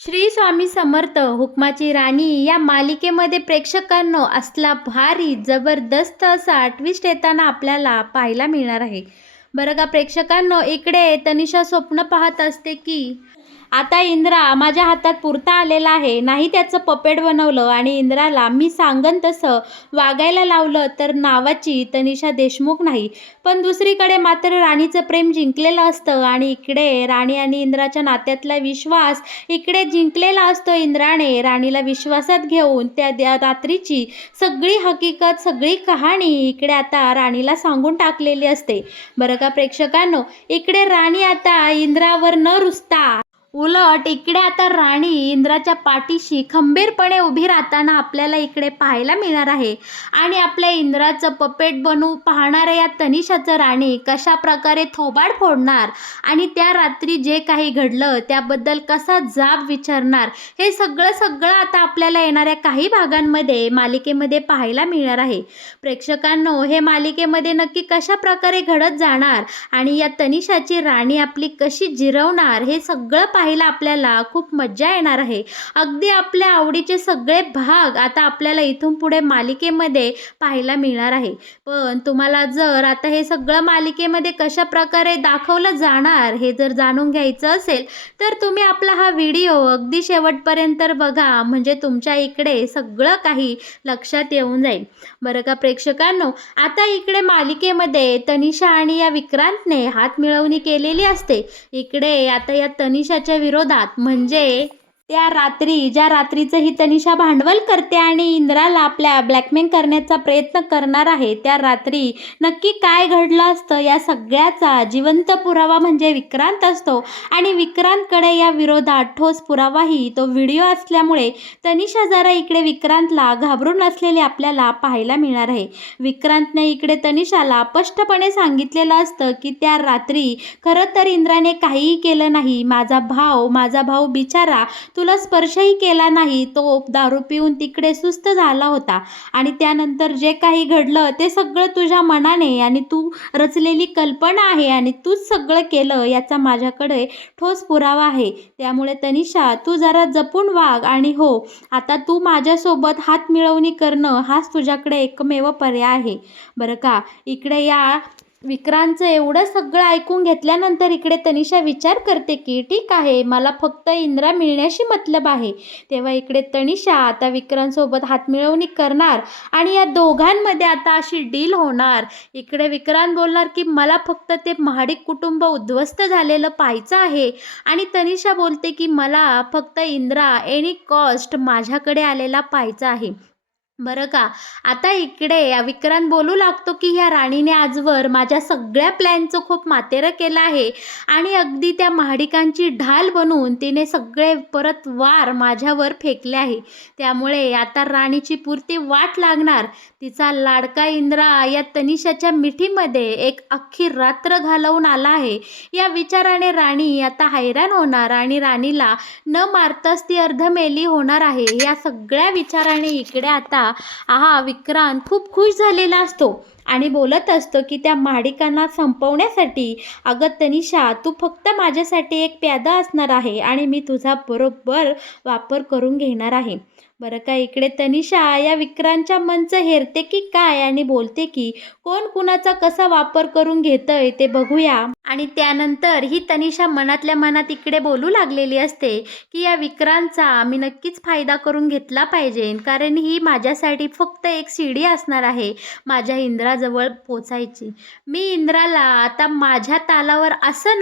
श्री स्वामी समर्थ हुकमाची राणी या मालिकेमध्ये प्रेक्षकांनो असला भारी जबरदस्त असा ट्विस्ट येताना आपल्याला पाहायला मिळणार आहे. बरं का प्रेक्षकांनो, इकडे तनिषा स्वप्न पाहत असते की आता इंद्रा माझ्या हातात पुरता आलेला आहे. नाही त्याचं पपेट बनवलं आणि इंद्राला मी सांगन तसं वागायला लावलं तर नावाची तनिषा देशमुख नाही. पण दुसरीकडे मात्र राणीचं प्रेम जिंकलेलं असतं आणि इकडे राणी आणि इंद्राच्या नात्यातला विश्वास इकडे जिंकलेला असतो इंद्राने. राणीला विश्वासात घेऊन त्या रात्रीची सगळी हकीकत, सगळी कहाणी इकडे आता राणीला सांगून टाकलेली असते. बरं का प्रेक्षकांनो, इकडे राणी आता इंद्रावर न रुसता उलट इकडे आता राणी इंद्राच्या पाठीशी खंबीरपणे उभी राहताना आपल्याला इकडे पाहायला मिळणार आहे. आणि आपल्या इंद्राचं पपेट बनवू पाहणाऱ्या या तनिषाचं राणी कशा प्रकारे थोबाड फोडणार आणि त्या रात्री जे काही घडलं त्याबद्दल कसा जाब विचारणार, हे सगळं सगळं आता आपल्याला येणाऱ्या काही भागांमध्ये मालिकेमध्ये पाहायला मिळणार आहे. प्रेक्षकांनो, हे मालिकेमध्ये नक्की कशा प्रकारे घडत जाणार आणि या तनिषाची राणी आपली कशी जिरवणार, हे सगळं पाहायला आपल्याला खूप मज्जा येणार आहे. अगदी आपल्या आवडीचे सगळे भाग आता आपल्याला इथून पुढे मालिकेमध्ये पाहायला मिळणार आहे. पण तुम्हाला जर आता हे सगळं मालिकेमध्ये कशा प्रकारे दाखवलं जाणार हे जर जाणून घ्यायचं असेल तर तुम्ही आपला हा व्हिडिओ अगदी शेवटपर्यंत बघा, म्हणजे तुमच्या इकडे सगळं काही लक्षात येऊन जाईल. बरं का प्रेक्षकांनो, आता इकडे मालिकेमध्ये तनिषा आणि या विक्रांतने हात मिळवणी केलेली असते. इकडे आता या तनिषाच्या विरोधात, म्हणजे त्या रात्री ज्या रात्रीचं ही तनिषा भांडवल करते आणि इंद्राला आपल्या ब्लॅकमेल करण्याचा प्रयत्न करणार आहे, त्या रात्री नक्की काय घडलं असतं या सगळ्याचा जिवंत पुरावा म्हणजे विक्रांत असतो. आणि विक्रांतकडे या विरोधात ठोस पुरावाही तो व्हिडिओ असल्यामुळे तनिषा जरा इकडे विक्रांतला घाबरून असलेले आपल्याला पाहायला मिळणार आहे. विक्रांतने इकडे तनिषाला स्पष्टपणे सांगितलेलं असतं की त्या रात्री खरं तर इंद्राने काहीही केलं नाही. माझा भाऊ बिचारा तुला स्पर्शही केला नाही. तो दारू पिऊन तिकडे सुस्त झाला होता आणि त्यानंतर जे काही घडलं ते सगळं तुझ्या मनाने आणि तू रचलेली कल्पना आहे आणि तूच सगळं केलं याचा माझ्याकडे ठोस पुरावा आहे. त्यामुळे तनिषा, तू जरा जपून वाग आणि हो, आता तू माझ्यासोबत हात मिळवणी करणं हाच तुझ्याकडे एकमेव पर्याय आहे. बरं का, इकडे या विक्रांतचं एवढं सगळं ऐकून घेतल्यानंतर इकडे तनिषा विचार करते की ठीक आहे, मला फक्त इंद्रा मिळण्याशी मतलब आहे. तेव्हा इकडे तनिषा आता विक्रांतसोबत हातमिळवणी करणार आणि या दोघांमध्ये आता अशी डील होणार. इकडे विक्रांत बोलणार की मला फक्त ते महाडिक कुटुंब उद्ध्वस्त झालेलं पाहायचं आहे आणि तनिषा बोलते की मला फक्त इंद्रा एनी कॉस्ट माझ्याकडे आलेला पाहायचा आहे. बरं का, आता इकडे विक्रांत बोलू लागतो की ह्या राणीने आजवर माझ्या सगळ्या प्लॅनचं खूप मातेरं केलं आहे आणि अगदी त्या महाडिकांची ढाल बनवून तिने सगळे परत वार माझ्यावर फेकले आहे. त्यामुळे आता राणीची पुरती वाट लागणार. तिचा लाडका इंद्रा या तनिषाच्या मिठीमध्ये एक अख्खी रात्र घालवून आला आहे. या विचाराने राणी आता हैराण होणार आणि राणीला न मारताच ती अर्धमेली होणार आहे. या सगळ्या विचाराने इकडे आता विक्रांत खूप खुश झालेला असतो आणि बोलत असतो की त्या महाडिकांना संपवण्यासाठी अगं तनिषा, तू फक्त माझ्यासाठी एक प्यादा असणार आहे आणि मी तुझा बरोबर वापर करून घेणार आहे. बरं का, इकडे तनिषा या विक्रांतच्या मनचं हेरते की काय आणि बोलते की कोण कुणाचा कसा वापर करून घेतंय ते बघूया. आणि त्यानंतर ही तनिषा मनातल्या मनात इकडे बोलू लागलेली असते की या विक्रांतचा मी नक्कीच फायदा करून घेतला पाहिजे, कारण ही माझ्यासाठी फक्त एक शिडी असणार आहे माझ्या इंद्राजवळ पोचायची. मी इंद्राला आता माझ्या तालावर असं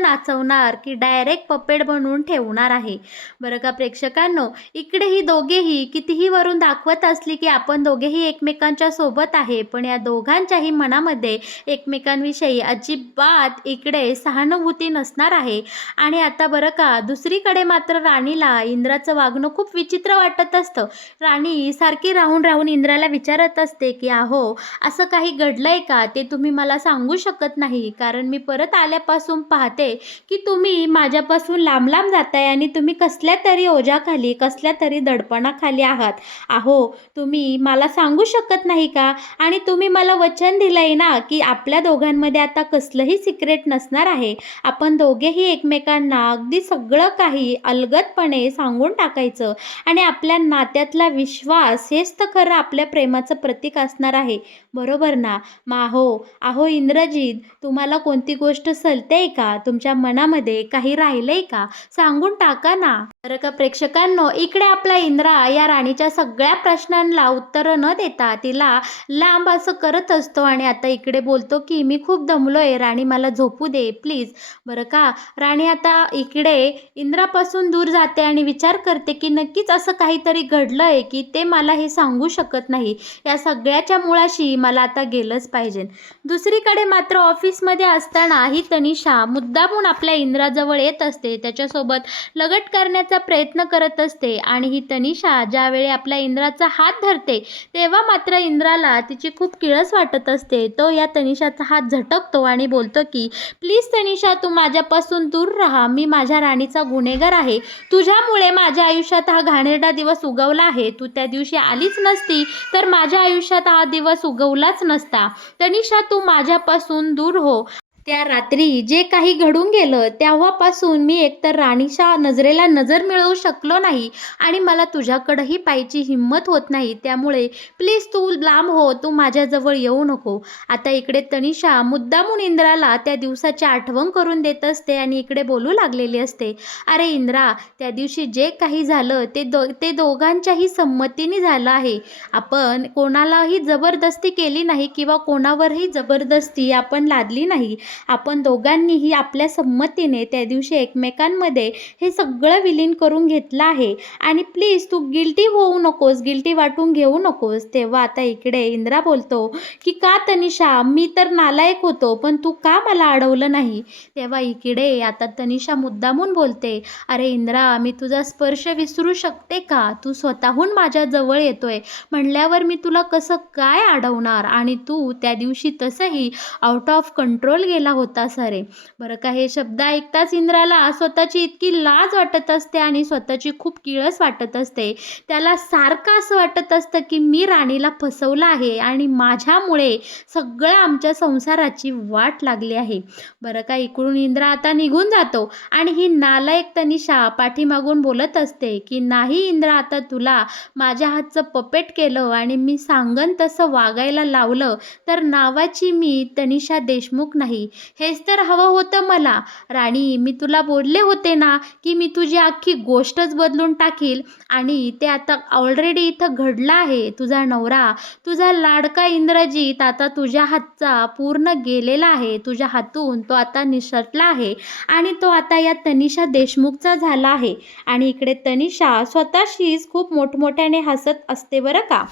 नाचवणार की डायरेक्ट पपेट बनवून ठेवणार आहे. बरं का प्रेक्षकांनो, इकडे ही दोघेही कितीही वरून दाखवत असली की आपण दोघेही एकमेकांच्या सोबत आहे, पण या दोघांच्याही मनामध्ये एकमेकांविषयी अजिबात इकडे सहानुभूती नसणार आहे. आणि आता बरं का, दुसरीकडे मात्र राणीला इंद्राचं वागणं खूप विचित्र वाटत असतं. राणी सारखी राहून इंद्राला विचारत असते की अहो, असं काही घडलंय का ते तुम्ही मला सांगू शकत नाही? कारण मी परत आल्यापासून पाहते की तुम्ही माझ्यापासून लांब लांब जाताय आणि तुम्ही कसल्या तरी ओझ्याखाली, कसल्या तरी दडपणाखाली आहात. अहो, तुम्ही मला सांगू शकत नाही का? आणि तुम्ही मला वचन दिलंय ना, की आपल्या दोघांमध्ये आता कसलंही सिक्रेट नसणार आहे. आपण दोघेही एकमेकांना अगदी सगळं काही अलगदपणे सांगून टाकायचं आणि आपल्या नात्यातला विश्वास हेच तर खरं आपल्या प्रेमाचं प्रतीक असणार आहे. बरोबर ना? मग अहो, अहो इंद्रजित, तुम्हाला कोणती गोष्ट सलतेय का? तुमच्या मनामध्ये काही राहिलंय का? सांगून टाका ना. बरं का प्रेक्षकांनो, इकडे आपला इंद्रा या राणीच्या सगळ्या प्रश्नांना उत्तरं न देता तिला लांब असं करत असतो आणि आता इकडे बोलतो की मी खूप दमलोय राणी, मला झोपू दे प्लीज. बरं का, राणी आता इकडे इंद्रापासून दूर जाते आणि विचार करते की नक्कीच असं काहीतरी घडलंय की ते मला हे सांगू शकत नाही. या सगळ्याच्या मुळाशी मला आता गेलंच पाहिजे. दुसरीकडे मात्र ऑफिसमध्ये असताना ही तनिषा मुद्दामून आपल्या इंद्राजवळ येत असते, त्याच्यासोबत लगट करण्याचा प्रयत्न करत असते आणि ही तनिषा ज्यावेळी आपल्या इंद्राचा हात धरते तेव्हा मात्र इंद्राला तिची खूप किळस वाटत असते. तो या तनिषाचा हात झटकतो आणि बोलतो की प्लीज तनिषा, तू माझ्यापासून दूर राहा. मी माझ्या राणीचा गुन्हेगार आहे. तुझ्यामुळे माझ्या आयुष्यात हा घाणेरडा दिवस उगवला आहे. तू त्या दिवशी आलीच नसती तर माझ्या आयुष्यात हा दिवस उगवलाच नसता. तनिषा, तू माझ्यापासून दूर हो. त्या रात्री जे काही घडून गेलं तेव्हापासून मी एकतर राणीच्या नजरेला नजर मिळवू शकलो नाही आणि मला तुझ्याकडंही पाहायची हिंमत होत नाही. त्यामुळे प्लीज तू लांब हो, तू माझ्याजवळ येऊ नको. आता इकडे तनिषा मुद्दामून इंद्राला त्या दिवसाची आठवण करून देत असते आणि इकडे बोलू लागलेली असते, अरे इंद्रा, त्या दिवशी जे काही झालं ते दोघांच्याही संमतीने झालं आहे. आपण कोणालाही जबरदस्ती केली नाही किंवा कोणावरही जबरदस्ती आपण लादली नाही. आपण दोघांनीही आपल्या संमतीने त्या दिवशी एकमेकांमध्ये हे सगळं विलीन करून घेतलं आहे आणि प्लीज तू गिल्टी होऊ नकोस, गिल्टी वाटून घेऊ नकोस. तेव्हा आता इकडे इंद्रा बोलतो की का तनिषा, मी तर नालायक होतो पण तू का मला अडवलं नाही? तेव्हा इकडे आता तनिषा मुद्दामून बोलते, अरे इंद्रा, मी तुझा स्पर्श विसरू शकते का? तू स्वतःहून माझ्या जवळ येतोय म्हणल्यावर मी तुला कसं काय अडवणार? आणि तू त्या दिवशी तसंही आउट ऑफ कंट्रोल गेला होता सारे. बरं का, हे शब्द ऐकताच इंद्राला स्वतःची इतकी लाज वाटत असते आणि स्वतःची खूप किळस वाटत असते. त्याला सारखं असं वाटत असतं की मी राणीला फसवलं आहे आणि माझ्यामुळे सगळं आमच्या संसाराची वाट लागली आहे. बरं का, इकडून इंद्रा आता निघून जातो आणि ही नालायक तनिषा पाठीमागून बोलत असते की नाही इंद्रा, आता तुला माझ्या हातचं पपेट केलं आणि मी सांगन तसं वागायला लावलं तर नावाची मी तनिषा देशमुख नाही. हेच तर हवं होतं मला. राणी, मी तुला बोलले होते ना की मी तुझी अख्खी गोष्टच बदलून टाकील आणि ते आता ऑलरेडी इथं घडलं आहे. तुझा नवरा, तुझा लाडका इंद्रजित आता तुझ्या हातचा पूर्ण गेलेला आहे. तुझ्या हातून तो आता निसटला आहे आणि तो आता या तनिषा देशमुखचा झाला आहे. आणि इकडे तनिषा स्वतःशीच खूप मोठमोठ्याने हसत असते बरं का.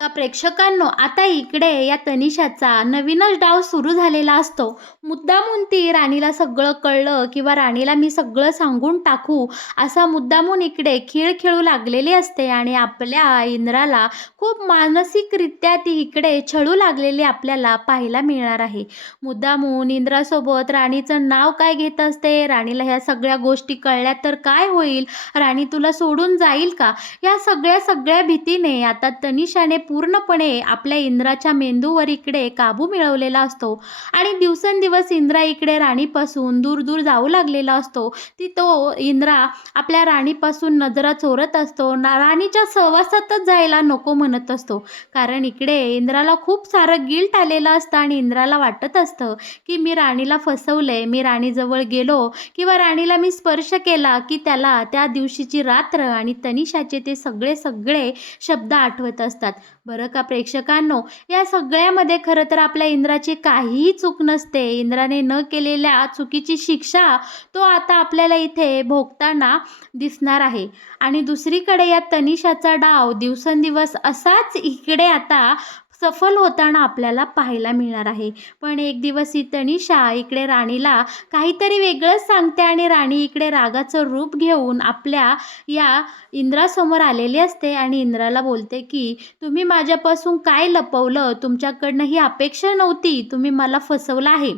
प्रेक्षकांनो, आता इकडे या तनिषाचा नवीनच डाव सुरू झालेला असतो. मुद्दामून ती राणीला सगळं कळलं किंवा राणीला मी सगळं सांगून टाकू असा मुद्दामून इकडे खेळ खेळू लागलेली असते आणि आपल्या इंद्राला खूप मानसिकरित्या ती इकडे छळू लागलेली आपल्याला पाहायला मिळणार आहे. मुद्दामून इंद्रासोबत राणीचं नाव काय घेत असते, राणीला ह्या सगळ्या गोष्टी कळल्या तर काय होईल, राणी तुला सोडून जाईल का, या सगळ्या भीतीने आता तनिषाने पूर्णपणे आपल्या इंद्राच्या मेंदूवर इकडे काबू मिळवलेला असतो आणि दिवसेंदिवस इंद्रा इकडे राणीपासून दूर दूर जाऊ लागलेला असतो. तो इंद्रा आपल्या राणीपासून नजरा चोरत असतो, राणीच्या सहवासातच जायला नको म्हणत असतो. कारण इकडे इंद्राला खूप सारं गिल्ट आलेलं असतं आणि इंद्राला वाटत असतं की मी राणीला फसवलंय, मी राणीजवळ गेलो किंवा राणीला मी स्पर्श केला की त्याला त्या दिवशीची रात्र आणि तनिषाचे ते सगळे शब्द आठवत असतात. बरं का प्रेक्षकांनो, या सगळ्यामध्ये खरं तर आपल्या इंद्राची काहीही चूक नसते. इंद्राने न केलेल्या चुकीची शिक्षा तो आता आपल्याला इथे भोगताना दिसणार आहे. आणि दुसरीकडे या तनिषाचा डाव दिवसेंदिवस असाच इकडे आता सफल होताना आपल्याला पाहायला मिळणार आहे. पण एक दिवस ही तनिषा इकडे राणीला काहीतरी वेगळंच सांगते आणि राणी इकडे रागाचं रूप घेऊन आपल्या या इंद्रासमोर आलेली असते आणि इंद्राला बोलते की तुम्ही माझ्यापासून काय लपवलं? तुमच्याकडनं ही अपेक्षा नव्हती. तुम्ही मला फसवलं आहे.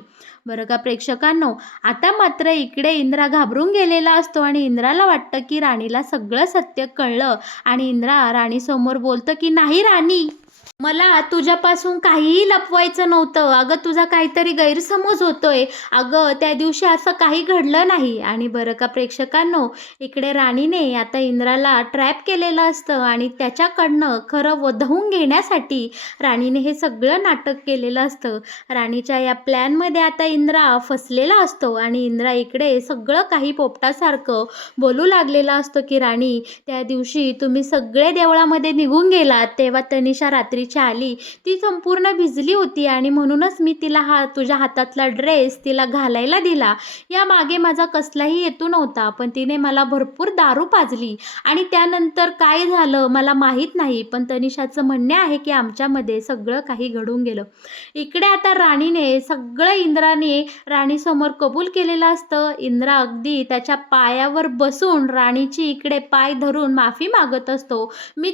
बरं का प्रेक्षकांनो, आता मात्र इकडे इंद्रा घाबरून गेलेला असतो आणि इंद्राला वाटतं की राणीला सगळं सत्य कळलं आणि इंद्रा राणीसमोर बोलतं की नाही राणी, मला तुझ्यापासून काहीही लपवायचं नव्हतं. अगं तुझा काहीतरी गैरसमज होतोय. अगं त्या दिवशी असं काही घडलं नाही. आणि बरं का प्रेक्षकांनो, इकडे राणीने आता इंद्राला ट्रॅप केलेलं असतं आणि त्याच्याकडनं खरं वधवून घेण्यासाठी राणीने हे सगळं नाटक केलेलं असतं. राणीच्या या प्लॅनमध्ये आता इंद्रा फसलेला असतो आणि इंद्रा इकडे सगळं काही पोपटासारखं बोलू लागलेला असतो की राणी, त्या दिवशी तुम्ही सगळे देवळामध्ये निघून गेलात तेव्हा तनिषा रात्रीची आली. ती संपूर्ण भिजली होती आणि म्हणूनच मी तिला तुझ्या हातातला ड्रेस तिला घालायला दिला. यामागे माझा कसलाही हेतू नव्हता, पण तिने मला भरपूर दारू पाजली आणि त्यानंतर काय झालं मला माहीत नाही. पण तनिषाचं म्हणणे आहे की आमच्यामध्ये सगळं काही घडून गेलं. इकडे आता राणीने सगळं इंद्राने राणीसमोर कबूल केलेलं असतं. इंद्रा अगदी त्याच्या पायावर बसून राणीची इकडे पाय धरून माफी मागत असतो. मी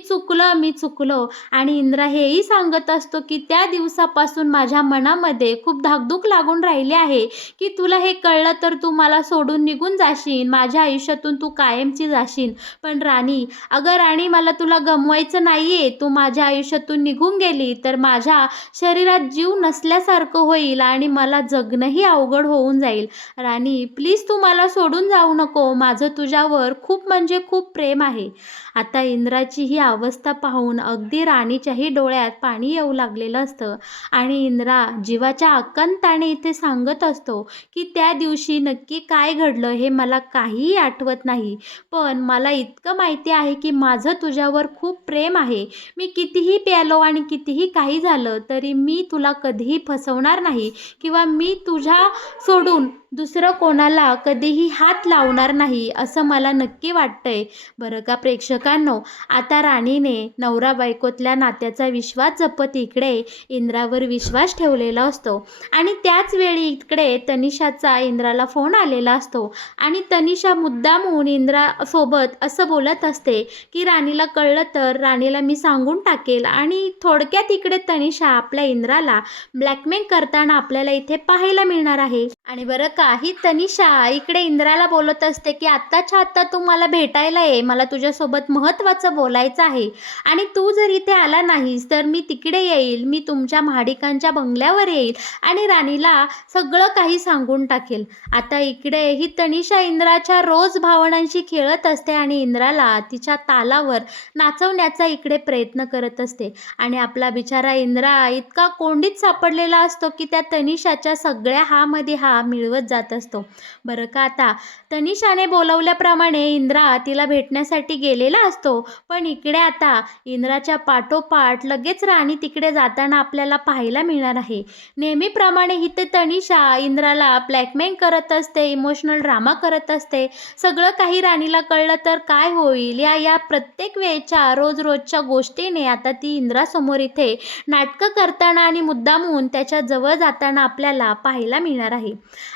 चुकलो आणि इंद्रा हेही सांगत असतो की त्या दिवसापासून माझ्या मनामध्ये खूप धाकधूक लागून राहिली आहे की तुला हे कळलं तर तू मला सोडून निघून जाशील, माझ्या आयुष्यातून तू कायमची जाशील. पण राणी, अगं राणी, मला तुला गमवायचं नाहीये. तू माझ्या आयुष्यातून निघून गेली तर माझ्या शरीरात जीव नसल्यासारखं होईल आणि मला जगणंही अवघड होऊन जाईल. राणी प्लीज तू मला सोडून जाऊ नको. माझं तुझ्यावर खूप म्हणजे खूप प्रेम आहे. आता इंद्राची ही अवस्था पाहून अगदी राणीच्याही डोळ्यात पाणी येऊ लागलेलं असतं आणि इंद्रा जीवाच्या आकांताने इथे सांगत असतो की त्या दिवशी नक्की काय घडलं हे मला काहीही आठवत नाही. पण मला इतकं माहिती आहे की माझं तुझ्यावर खूप प्रेम आहे. मी कितीही प्यालो आणि कितीही काही झालं तरी मी तुला कधीही फसवणार नाही किंवा मी तुझ्या सोडून दुसरं कोणाला कधीही हात लावणार नाही असं मला नक्की वाटतंय. बरं का प्रेक्षकांनो, आता राणीने नवरा बायकोतल्या नात्याचा विश्वास जपत इकडे इंद्रावर विश्वास ठेवलेला असतो आणि त्याच वेळी इकडे तनिषाचा इंद्राला फोन आलेला असतो आणि तनिषा मुद्दामहून इंद्रासोबत असं बोलत असते की राणीला कळलं तर राणीला मी सांगून टाकेल. आणि थोडक्यात इकडे तनिषा आपल्या इंद्राला ब्लॅकमेल करताना आपल्याला इथे पाहायला मिळणार आहे. आणि बरं का, ही तनिषा इकडे इंद्राला बोलत असते की आत्ताच्या आत्ता तू मला भेटायला ये, मला तुझ्यासोबत महत्त्वाचं बोलायचं आहे आणि तू जर इथे आला नाहीस तर मी तिकडे येईल, मी तुमच्या महाडिकांच्या बंगल्यावर येईल आणि राणीला सगळं काही सांगून टाकेल. आता इकडे ही तनिषा इंद्राच्या रोज भावनांशी खेळत असते आणि इंद्राला तिच्या तालावर नाचवण्याचा इकडे प्रयत्न करत असते आणि आपला बिचारा इंद्रा इतका कोंडीत सापडलेला असतो की त्या तनिषाच्या सगळ्या हामध्ये हा मिळवत जात असतो. बरं का, आता तनिषाने बोलवल्याप्रमाणे इंद्रा तिला भेटण्यासाठी गेलेला असतो. पण इकडे आता इंद्राच्या पाठोपाठ लगेच राणी तिकडे जाताना आपल्याला पाहायला मिळणार आहे. नेहमीप्रमाणे इथे तनिषा इंद्राला ब्लॅकमेल करत असते, इमोशनल ड्रामा करत असते. सगळं काही राणीला कळलं तर काय होईल या प्रत्येक वेळच्या रोजच्या गोष्टीने आता ती इंद्रासमोर इथे नाटकं करताना आणि मुद्दामहून त्याच्या जवळ जाताना आपल्याला पाहायला मिळणार आहे.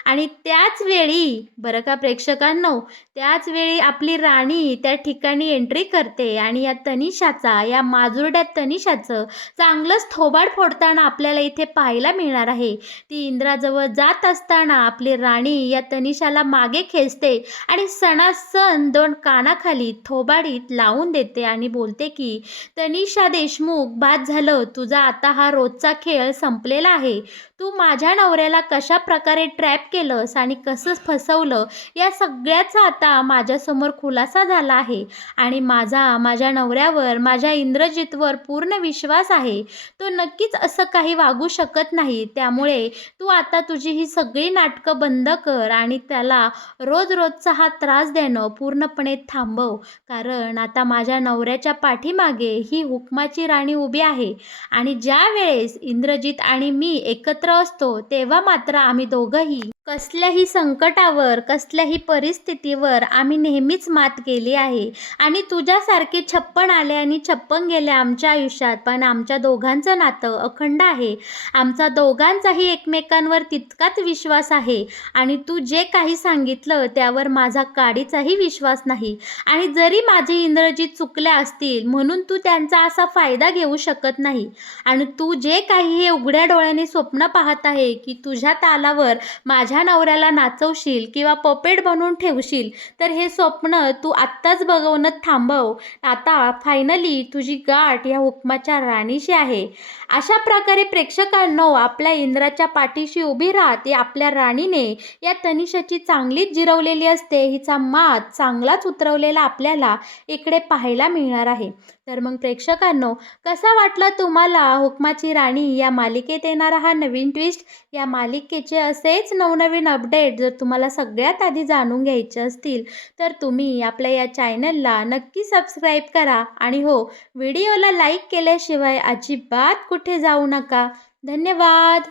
आणि त्याच वेळी बरं का प्रेक्षकांनो, त्याच वेळी आपली राणी त्या ठिकाणी एंट्री करते आणि या माजुरड्या तनिषाचं चांगलंच थोबाड फोडताना आपल्याला इथे पाहायला मिळणार आहे. ती इंद्राजवळ जात असताना आपली राणी या तनिषाला मागे खेचते आणि सणासण दोन कानाखाली थोबाडीत लावून देते आणि बोलते की तनिषा देशमुख, बाद झालं, तुझा आता हा रोजचा खेळ संपलेला आहे. तू माझ्या नवऱ्याला कशा प्रकारे ट्रॅप केलंस आणि कसं फसवलं या सगळ्याचा आता माझ्यासमोर खुलासा झाला आहे आणि माझ्या नवऱ्यावर, माझ्या इंद्रजितवर पूर्ण विश्वास आहे. तो नक्कीच असं काही वागू शकत नाही. त्यामुळे तू आता तुझी ही सगळी नाटकं बंद कर आणि त्याला रोजचा हा त्रास देणं पूर्णपणे थांबव. कारण आता माझ्या नवऱ्याच्या पाठीमागे ही हुकमाची राणी उभी आहे आणि ज्या वेळेस इंद्रजित आणि मी एकत्र असतो तेव्हा मात्र आम्ही दोघंही कसल्याही संकटावर, कसल्याही परिस्थितीवर आम्ही नेहमीच मात केली आहे. आणि तुझ्यासारखे 56 आले आणि 56 गेले आमच्या आयुष्यात, पण आमच्या दोघांचं नातं अखंड आहे. आमचा दोघांचाही एकमेकांवर तितकाच विश्वास आहे. आणि तू जे काही सांगितलं त्यावर माझा काडीचाही विश्वास नाही. आणि जरी माझे इंद्रजीत चुकल्या असतील म्हणून तू त्यांचा असा फायदा घेऊ शकत नाही. आणि तू जे काही हे उघड्या डोळ्यांनी स्वप्न पाहत आहे की तुझ्या तालावर माझ्या नवऱ्याला नाचवशील किंवा पपेट बनवून ठेवशील, तर हे स्वप्न तू आत्ताच बघवणं थांबव. आता फायनली तुझी गाठ या हुकमाच्या राणीशी आहे. अशा प्रकारे प्रेक्षकांनो, आपल्या इंद्राच्या पाठीशी उभी राहते आपल्या राणीने या तनिषाची चांगलीच जिरवलेली असते. हिचा मात चांगलाच उतरवलेला आपल्याला इकडे पाहायला मिळणार आहे. तर मग प्रेक्षकांनो, कसा वाटला तुम्हाला हुकमाची राणी या मालिकेत येणारा हा नवीन ट्विस्ट? या मालिकेचे असेच नवनवीन अपडेट जर तुम्हाला सगळ्यात आधी जाणून घ्यायचे असतील तर तुम्ही आपल्या या चॅनलला नक्की सबस्क्राईब करा. आणि हो, व्हिडिओला लाईक केल्याशिवाय अजिबात कुठे जाऊ नका. धन्यवाद.